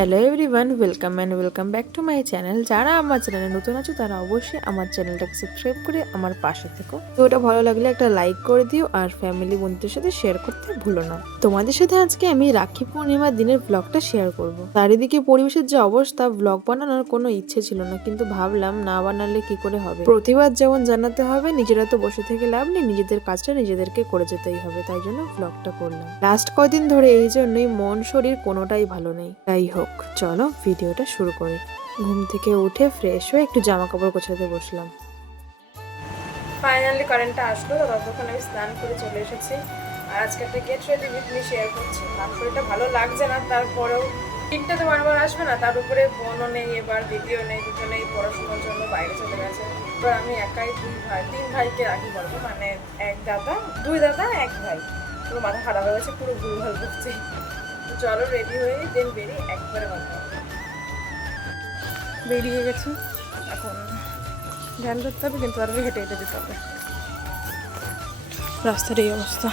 Hello everyone, welcome back to my channel. যারা আমার চ্যানেলে নতুন আছো তারা অবশ্যই আমার চ্যানেলটাকে সাবস্ক্রাইব করে আমার পাশে থেকো। তো ওটা ভালো লাগলে একটা লাইক করে দিও আর ফ্যামিলি বন্ধুদের সাথে শেয়ার করতে ভুলো না। তোমাদের সাথে আজকে আমি রাখি পূর্ণিমার দিনের ব্লগটা শেয়ার করব। চারিদিকে পরিবেশের যে অবস্থা, ব্লগ বানানোর কোনো ইচ্ছে ছিল না, কিন্তু ভাবলাম না বানালে কি করে হবে। প্রতিবাদ যেমন জানাতে হবে, নিজেরা তো বসে থেকে লাভ নেই, নিজেদের কাজটা নিজেদেরকে করে যেতেই হবে। তাই জন্য ব্লগটা করলাম। লাস্ট কয়দিন ধরে এই জন্যই মন শরীর কোনোটাই ভালো নেই। যাই হোক, চলো ভিডিওটা শুরু করি। ঘুম থেকে উঠে ফ্রেশ হয়ে একটু জামা কাপড় গোছাতে বসলাম। ফাইনালি কারেন্টটা আসলো, ততক্ষণ আমি স্নান করে চলে এসেছি। আর আজকে একটা get ready with me share করছি। আমার শরীরটা ভালো লাগছে না, তারপরেও তিনটা তো বারবার আসবে না, তার উপরে বোনও নেই, এবার দিদিও নেই, দুজনেই পড়াশোনার জন্য বাইরে চলে গেছে। এবার আমি একাই তিন ভাইকে রাখি বলবো, মানে দুই দাদা এক ভাই। পুরো মাথা খারাপ হয়ে গেছে, পুরো ভুলভাল করছি। চলো রেডি হয়ে দেন বেরিয়ে একবারে কথা বেরিয়ে গেছি। এখন ধ্যান ধরতে হবে, কিন্তু আরও হেঁটে হেঁটে যেতে হবে। রাস্তার এই অবস্থা।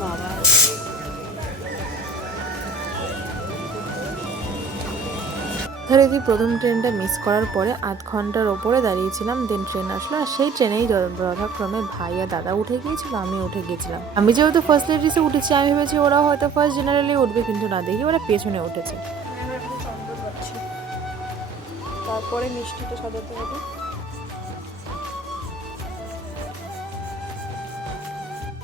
বাবা, ধরে দিই প্রথম ট্রেনটা মিস করার পরে আধ ঘন্টার ওপরে দাঁড়িয়েছিলাম। দেন ট্রেন আসলো, আর সেই ট্রেনেই যথাক্রমে ভাই আর দাদা উঠে গিয়েছিল, আমি উঠে গিয়েছিলাম। আমি যেহেতু ফার্স্ট লেডিসে উঠেছি, আমি ভেবেছি ওরাও হয়তো ফার্স্ট জেনারেলি উঠবে, কিন্তু না, দেখি ওরা পেছনে উঠেছে। তারপরে মিষ্টিটা সাজাতে হবে।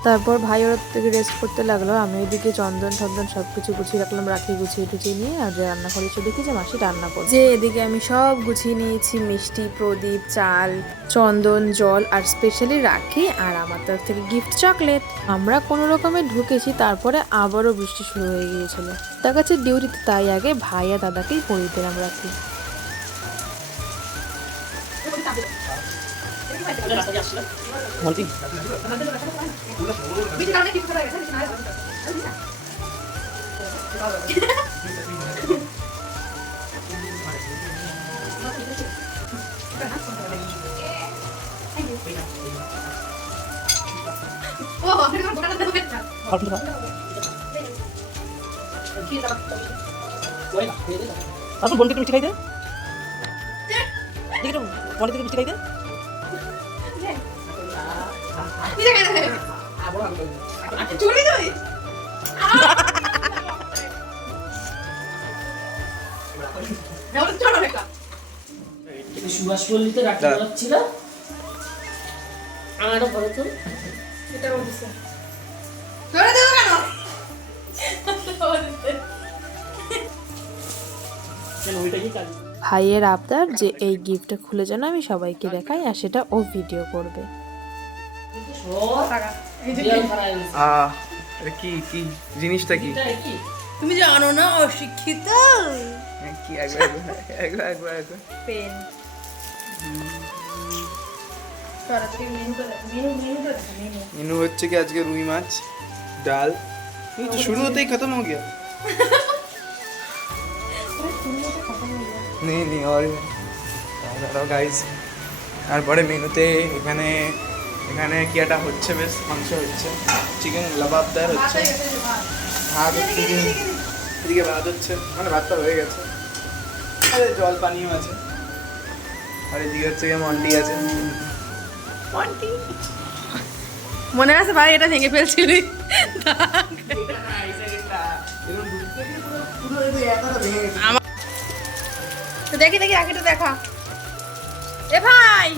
তারপর ভাই ওর থেকে রেস্ট করতে লাগলো, আমি ওইদিকে চন্দন সবকিছু গুছিয়ে রাখলাম, রাখি গুছিয়ে টুছিয়ে নিয়ে। আর রান্নাঘরে এসে দেখি যে মাসি রান্না করছে। যে এদিকে আমি সব গুছিয়ে নিয়েছি, মিষ্টি, প্রদীপ, চাল, চন্দন, জল আর স্পেশালি রাখি, আর আমার তরফ থেকে গিফট চকলেট। আমরা কোনো রকমে ঢুকেছি, তারপরে আবারও বৃষ্টি শুরু হয়ে গিয়েছিল। তার কাছে ডিউটিতে, তাই আগে ভাই আর দাদাকেই পরিয়ে দিলাম রাখি। আসল বোনকে তুমি মিষ্টি খাইতে দেখি তো, বোনকে তুমি মিষ্টি খাইতে সুভাষ পল্লীতে রাখতে পারছিল আমারও বলো তো এটাও দিছে। ভাইয়ের আবদার যে এই গিফটটা খুলে যেন আমি সবাইকে দেখাই, আর সেটা ও ভিডিও করবে। কি কি জিনিসটা কি তুমি জানো না, অশিক্ষিত। কি একবার পেন। মেনু হচ্ছে কি আজকে রুই মাছ, ডাল। ये तो शुरू होते ही खत्म हो गया। नहीं और দাঁড়াও গাইজ। তারপরে মেনুতে এখানে এখানে কি একটা হচ্ছে, বেশ মাংস হচ্ছে, চিকেন লাবাবদার হচ্ছে, ভাত হচ্ছে, এদিকে ভাত হচ্ছে, মানে ভাতটা হয়ে গেছে, আরে জল পানিও আছে, আর এদিকে হচ্ছে মন্টি আছে। মন্টি মনে আছে ভাই, এটা ভেঙে ফেলছিলি। দেখি আগে দেখা। এ ভাই,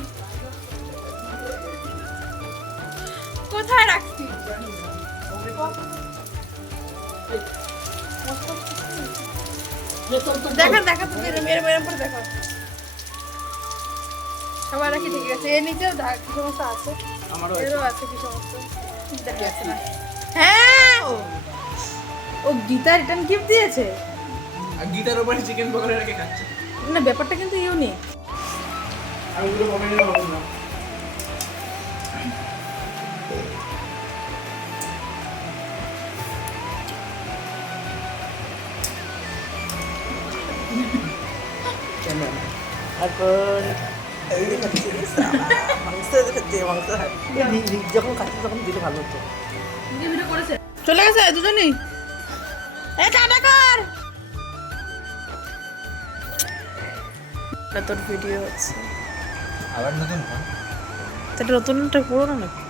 কোথায় রাখছি? দেখা তো মেরে পরে দেখা। সবার রাখি ঠিক আছে। এর নিচেও কি সমস্যা আছে, এরও আছে কি সমস্যা দেখা যাচ্ছে না। হ্যাঁ, ও গীতা রিটার্ন গিফট দিয়েছে, আর গিটার উপরে চিকেন পকোড়া রেখে খাচ্ছে। না, ব্যাপারটা কিন্তু ইউনিক। আমি পুরো কমেন্টে বলবো না। তারপর এই দেখাচ্ছি মাংস দেখাচ্ছি মাংস যখন খাচ্ছি তখন দিলে ভালো হতো। চলে গেছে দুজনই। তোর ভিডিও আছে আবার নতুন ফোন এটা নতুনটা পুরোনো নাকি?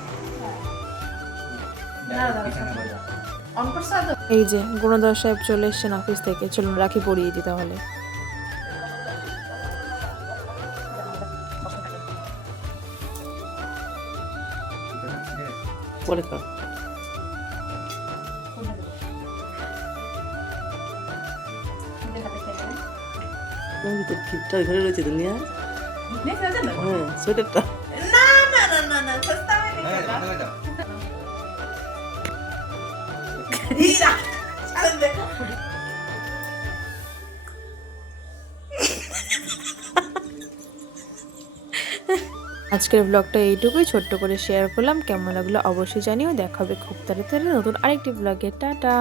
এই যে গুণধর সাহেব চলে এসছেন অফিস থেকে, চলুন রাখি পরিয়ে দিই তাহলে। পরে খাও। ফিটটা ঘরে রয়েছে দুনিয়া। হ্যাঁ সোয়েটারটা আজকের ব্লগটা এইটুকুই ছোট্ট করে শেয়ার করলাম, কেমন লাগলো অবশ্যই জানিও। দেখা হবে খুব তাড়াতাড়ি নতুন আরেকটি ব্লগে। টাটা।